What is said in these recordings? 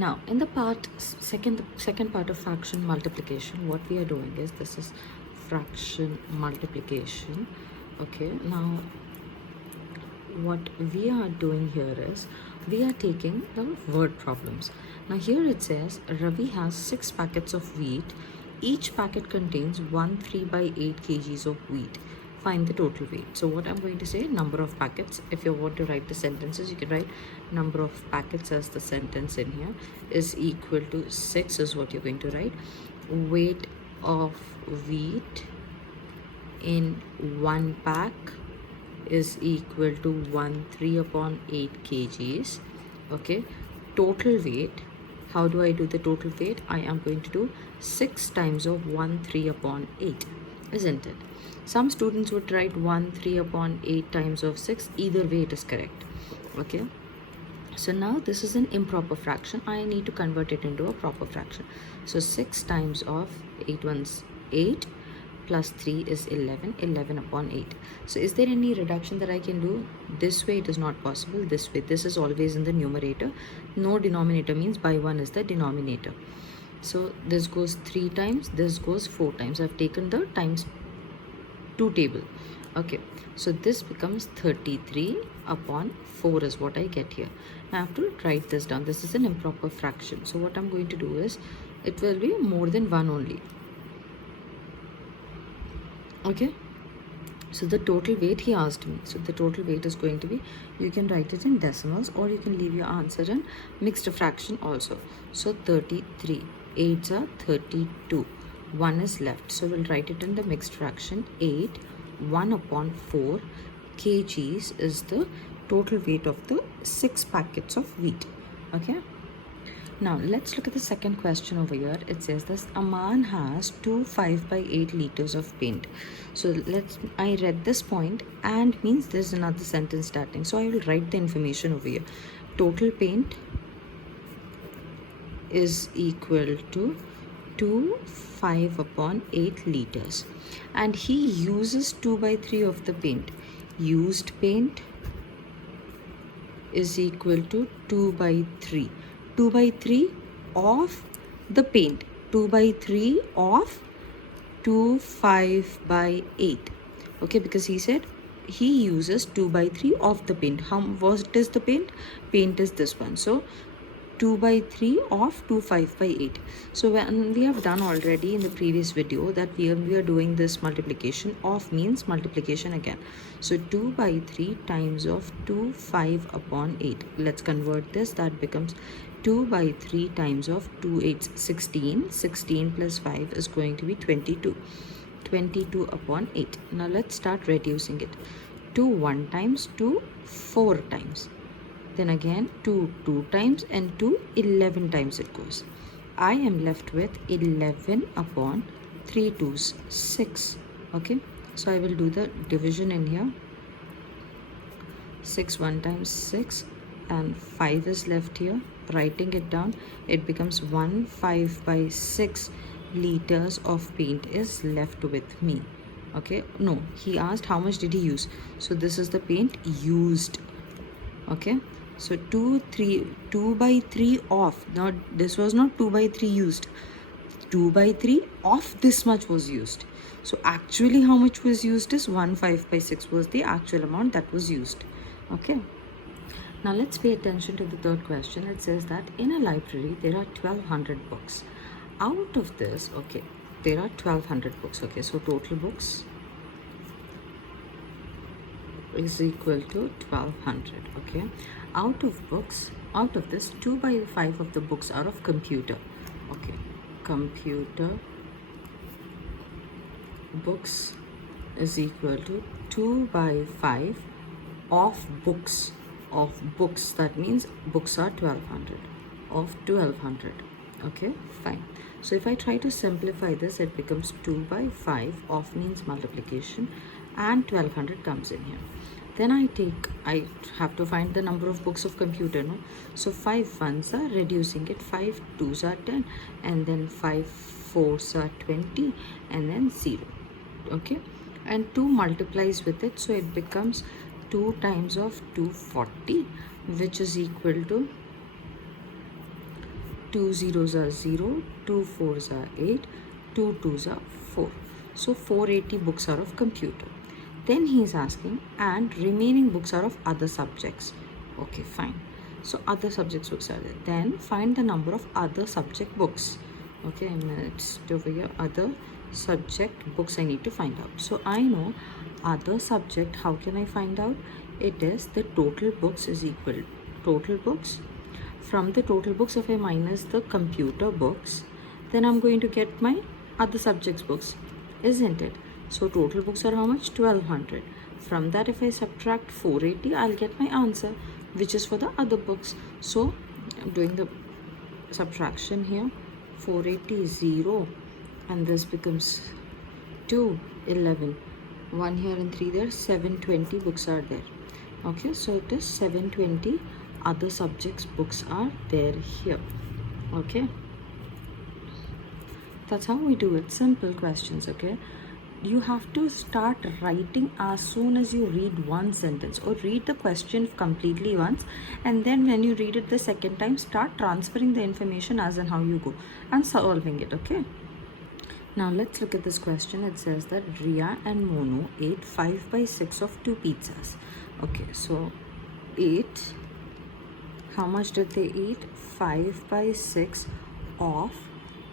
Now in the second part of fraction multiplication, what we are doing is, this is fraction multiplication. Okay, now what we are doing here is, we are taking the word problems. Now here it says Ravi has 6 packets of wheat. Each packet contains 1 3 by 8 kgs of wheat. Find the total weight. So what I'm going to say, number of packets. If you want to write the sentences, you can write number of packets as the sentence in here, is equal to 6 is what you're going to write. Weight of wheat in 1 pack is equal to 1 3 upon 8 kgs. Okay, total weight, how do I do the total weight? I am going to do 6 times of 1 3 upon 8, isn't it? Some students would write 1 3 upon 8 times of 6. Either way it is correct. Okay, so now this is an improper fraction. I need to convert it into a proper fraction. So 6 times of 8 ones 8 plus 3 is 11. 11 upon 8. So is there any reduction that I can do? This way it is not possible. This way, this is always in the numerator. No denominator means by 1 is the denominator. So this goes 3 times, this goes 4 times. I've taken the times 2 table. Okay, so this becomes 33 upon 4 is what I get here. Now I have to write this down. This is an improper fraction. So what I'm going to do is, it will be more than 1 only. Okay, so the total weight he asked me. So the total weight is going to be, you can write it in decimals or you can leave your answer in mixed fraction also. So 33, 8s are 32, 1 is left. So we'll write it in the mixed fraction. 8, 1 upon 4 kgs is the total weight of the 6 packets of wheat. Okay, now let's look at the second question over here. It says this: a man has 2 5 by 8 liters of paint. So I read this point and means there's another sentence starting. So I will write the information over here. Total paint is equal to 2 5 upon 8 liters. And he uses 2 by 3 of the paint. Used paint is equal to 2 by 3. 2 by 3 of the paint. 2 by 3 of 2 5 by 8. Okay, because he said he uses 2 by 3 of the paint. What is the paint? Paint is this one. So 2 by 3 of 2 5 by 8. So when we have done already in the previous video that we are doing this multiplication, of means multiplication again. So 2 by 3 times of 2 5 upon 8. Let's convert this. That becomes 2 by 3 times of 2 8s 16. 16 plus 5 is going to be 22. 22 upon 8. Now let's start reducing it. 2 1 times, 2 4 times. Then again 2 2 times, and 2 11 times it goes. I am left with 11 upon 3 2s 6. Okay, so I will do the division in here. 6 1 times 6 and 5 is left here. Writing it down, it becomes 1 5 by 6 liters of paint is left with me. Okay, no, he asked how much did he use. So this is the paint used. Okay, so 2 by 3 off. Now this was not 2 by 3 used. 2 by 3 of this much was used. So actually how much was used is 1 5 by 6 was the actual amount that was used. Okay, now let's pay attention to the third question. It says that in a library there are 1200 books. Out of this, okay, there are 1200 books. Okay, so total books is equal to 1200. Okay, out of this 2 by 5 of the books are of computer. Okay, computer books is equal to 2 by 5 of books. That means books are 1200 of 1200. Okay, fine. So if I try to simplify this, it becomes 2 by 5 of means multiplication, and 1200 comes in here. Then I have to find the number of books of computer, no? So 5 ones are reducing it, 5 2s are 10, and then 5 4s are 20, and then 0. Okay, and 2 multiplies with it, so it becomes 2 times of 240, which is equal to 2 zeros are 0, 2 fours are 8, 2 twos are 4. So 480 books are of computer. Then he is asking, and remaining books are of other subjects. Okay, fine. So other subjects books are there. Then find the number of other subject books. Okay, and it's over here, other subject books I need to find out. So I know other subject, how can I find out? It is the total books is equal total books. From the total books, if I minus the computer books, then I'm going to get my other subjects books, isn't it? So total books are how much? 1200. From that, if I subtract 480, I'll get my answer, which is for the other books. So I'm doing the subtraction here. 480 is 0, and this becomes 2, 11. 1 here and 3 there, 720 books are there. Okay, so it is 720 other subjects books are there here. Okay, that's how we do it. Simple questions. Okay, you have to start writing as soon as you read one sentence, or read the question completely once, and then when you read it the second time, start transferring the information as and how you go and solving it. Okay, now let's look at this question. It says that Ria and Monu ate 5 by 6 of 2 pizzas. Okay, so 8, how much did they eat? 5 by 6 of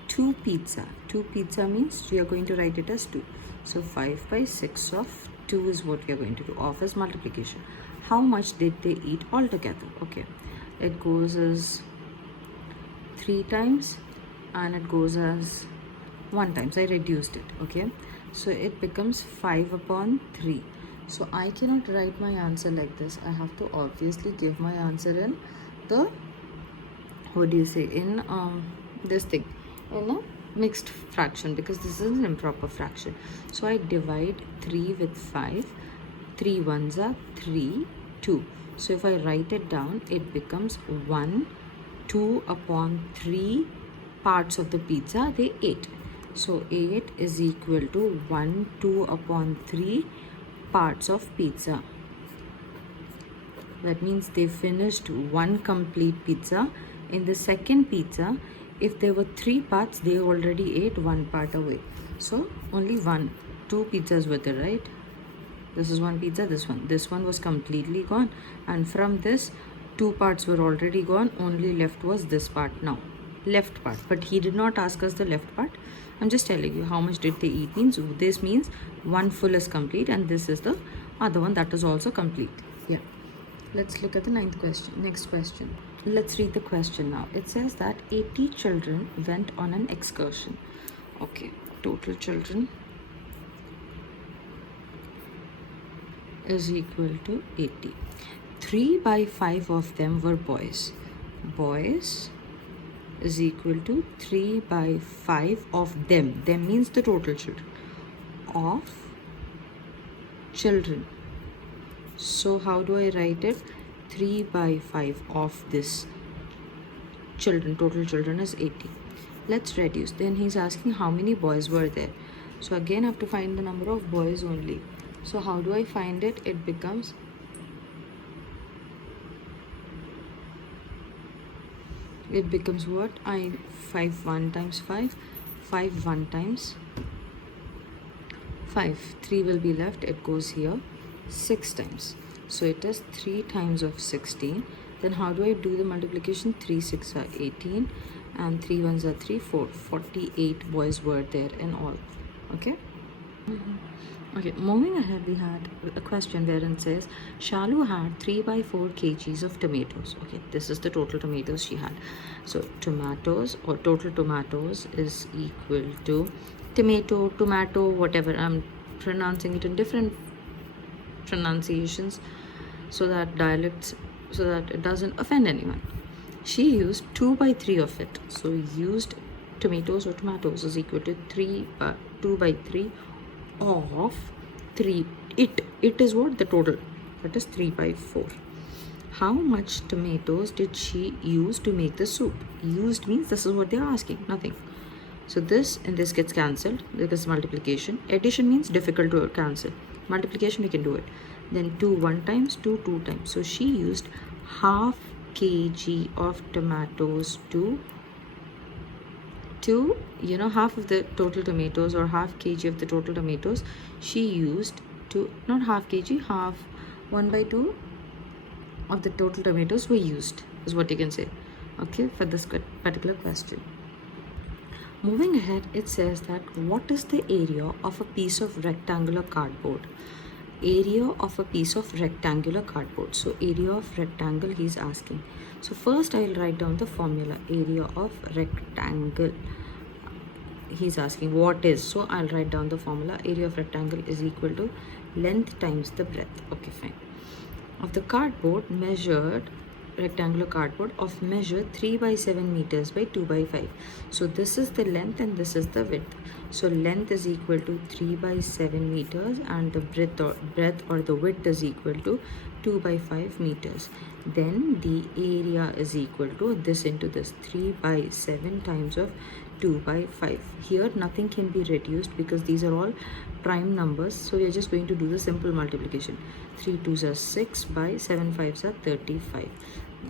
2 pizza. 2 pizza means we are going to write it as 2. So 5 by 6 of 2 is what we are going to do. Of is multiplication. How much did they eat altogether? Okay, it goes as 3 times and it goes as 1 times. I reduced it. Okay, so it becomes 5 upon 3. So I cannot write my answer like this. I have to obviously give my answer in the, what do you say, in this thing, in a mixed fraction, because this is an improper fraction. So I divide 3 with 5. 3 ones are 3, 2. So if I write it down, it becomes 1, 2 upon 3 parts of the pizza they ate. So 8 is equal to 1, 2 upon 3 parts of pizza. That means they finished 1 complete pizza. In the second pizza, if there were 3 parts, they already ate 1 part away. So only 2 pizzas were there, right? This is 1 pizza, this one was completely gone, and from this 2 parts were already gone. Only left was this part now, left part. But he did not ask us the left part. I'm just telling you how much did they eat means. This means 1 full is complete, and this is the other one that is also complete. Yeah, let's look at the next question. Let's read the question now. It says that 80 children went on an excursion. Okay, total children is equal to 80. 3 by 5 of them were boys. Boys is equal to 3 by 5 of them. Them means the total children. Of children. So how do I write it? 3 by 5 of this children. Total children is 80. Let's reduce. Then he's asking how many boys were there. So again I have to find the number of boys only. So how do I find it? It becomes what? 5 1 times 5, 5 1 times 5. 3 will be left. It goes here 6 times. So it is 3 times of 16. Then how do I do the multiplication? 3 6 are 18 and 3 1s are 3, 4. 48 boys were there in all. Okay. Okay, moving ahead, we had a question wherein it says Shalu had 3 by 4 kgs of tomatoes. Okay, this is the total tomatoes she had. So tomatoes, or total tomatoes, is equal to tomato, whatever. I'm pronouncing it in different pronunciations so that it doesn't offend anyone. She used 2 by 3 of it. So used tomatoes or tomatoes is equal to 2 by 3 of 3. It is what? The total. That is 3 by 4. How much tomatoes did she use to make the soup? Used means this is what they are asking. Nothing. So this and this gets cancelled. This is multiplication. Addition means difficult to cancel. Multiplication we can do it. Then 2 1 times, 2 2 times. So she used half kg of tomatoes to to, half of the total tomatoes, or half kg of the total tomatoes she used to, not half kg, half, 1/2 of the total tomatoes were used, is what you can say, okay, for this particular question. Moving ahead, it says that what is the area of a piece of rectangular cardboard? Area of a piece of rectangular cardboard. So area of rectangle he's asking. So first I'll write down the formula. Area of rectangle, he's asking what is. So I'll write down the formula. Area of rectangle is equal to length times the breadth. Okay, fine. Of the cardboard measured, rectangular cardboard of measure 3 by 7 meters by 2 by 5. So this is the length and this is the width. So length is equal to 3 by 7 meters and the breadth or the width is equal to 2 by 5 meters. Then the area is equal to this into this, 3 by 7 times of 2 by 5. Here nothing can be reduced because these are all prime numbers, so we are just going to do the simple multiplication. 3 2s are 6 by 7 5s are 35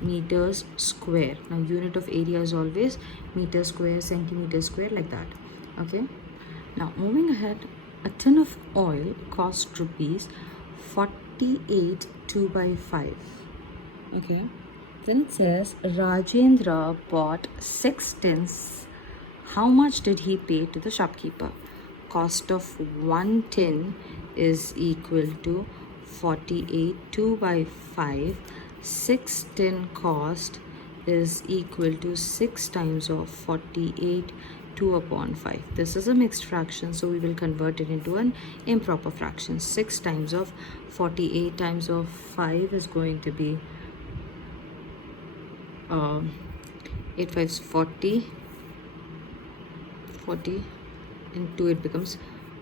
meters square. Now unit of area is always meter square, centimeter square, like that. Okay, now moving ahead, a tin of oil cost rupees 48 2 by 5. Okay, then it says Rajendra bought 6 tins. How much did he pay to the shopkeeper? Cost of 1 tin is equal to 48 2 by 5. 6 tin cost is equal to 6 times of 48 2 upon 5. This is a mixed fraction, so we will convert it into an improper fraction. 6 times of 48 times of 5 is going to be 8 5s 40 into it becomes,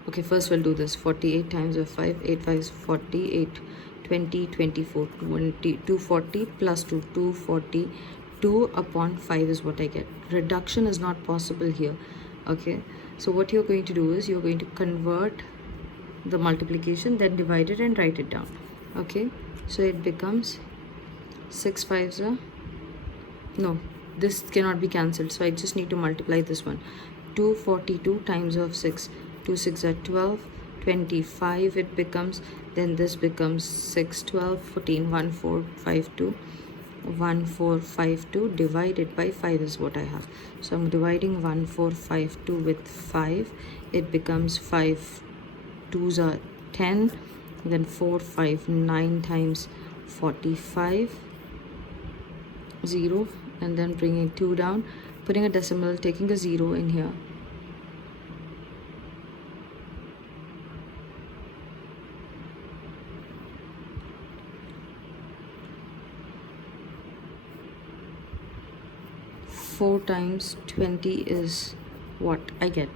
okay, first we'll do this. 48 times of 5, 8 5s 48, 20 24 20 240 plus 2 240 2 upon 5 is what I get. Reduction is not possible here. Okay, so what you're going to do is you're going to convert the multiplication, then divide it and write it down. Okay, so it becomes 6 5s are, no, this cannot be cancelled, so I just need to multiply this one. 242 times of 6, 2 6 are 12, 25 it becomes, then this becomes 6 12 14 1452 1452 divided by 5 is what I have. So I'm dividing 1452 with 5. It becomes 5 2s are 10, then 4 5 9 times 45 0, and then bringing 2 down, putting a decimal, taking a 0 in here. Four times 20 is what I get.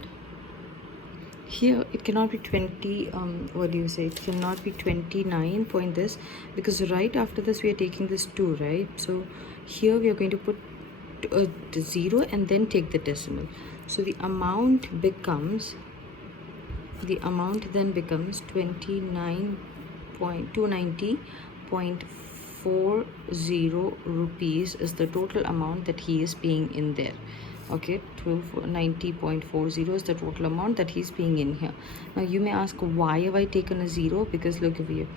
Here it cannot be 20, what do you say, it cannot be 29 point this, because right after this we are taking this 2, right? So here we are going to put a 0 and then take the decimal. So the amount then becomes 29.290.40 rupees is the total amount that he is paying in there. Okay, 290.40 is the total amount that he's paying in here. Now you may ask, why have I taken a 0? Because look over here,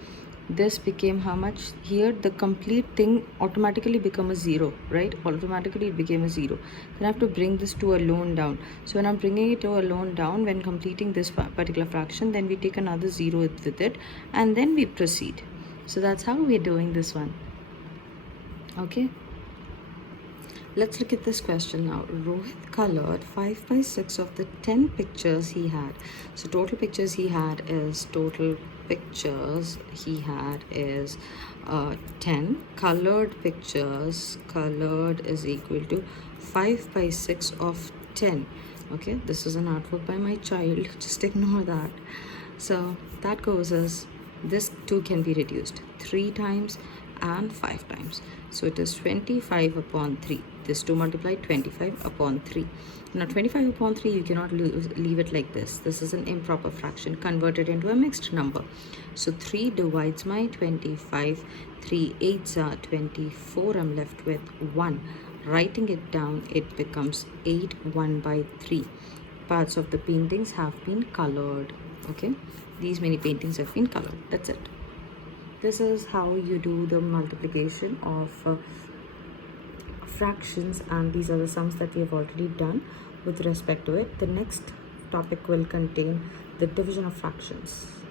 this became how much? Here the complete thing automatically become a 0, right? Automatically it became a 0. Then I have to bring this to a lone down. So when I'm bringing it to a lone down, when completing this particular fraction, then we take another 0 with it and then we proceed. So that's how we're doing this one. Okay, let's look at this question now. Rohit colored 5 by 6 of the 10 pictures he had. So total pictures he had is 10. Colored pictures, colored is equal to 5 by 6 of 10. Okay, this is an artwork by my child, just ignore that. So that goes as, this 2 can be reduced 3 times and 5 times. So it is 25 upon 3. This 2 multiplied 25 upon 3. Now 25 upon 3, you cannot leave it like this. This is an improper fraction. Convert it into a mixed number. So 3 divides my 25. 3 8s are 24. I'm left with 1. writing it down, it becomes 8 1 by 3. Parts of the paintings have been colored. Okay, these many paintings have been colored. That's it. This is how you do the multiplication of fractions, and these are the sums that we have already done with respect to it. The next topic will contain the division of fractions.